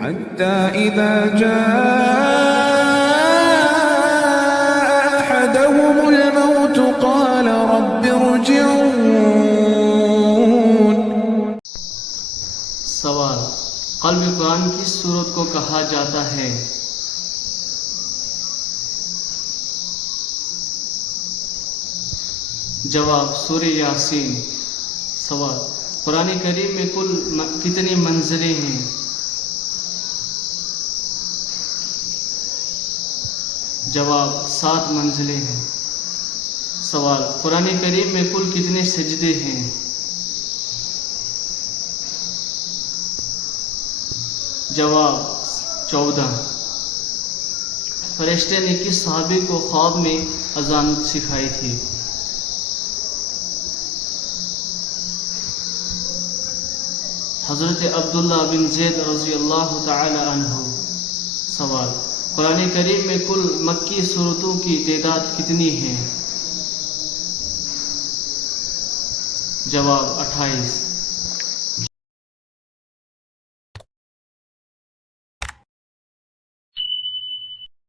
حتى إذا جاء أحدهم الموت قال رب ارجعون. سوال: قلب قرآن کس سورت کو کہا جاتا ہے؟ جواب: سورہ یاسین. سوال: قرآن کریم میں کل کتنی منزلیں ہیں؟ جواب: 7 منزلیں ہیں. سوال: قرآن کریم میں کل کتنے سجدے ہیں؟ جواب: 14. فرشتے نے کس صحابی کو خواب میں اذان سکھائی تھی؟ حضرت عبداللہ بن زید رضی اللہ تعالی عنہ. سوال: قرآن کریم میں کل مکی سورتوں کی تعداد کتنی ہے؟ جواب: 28.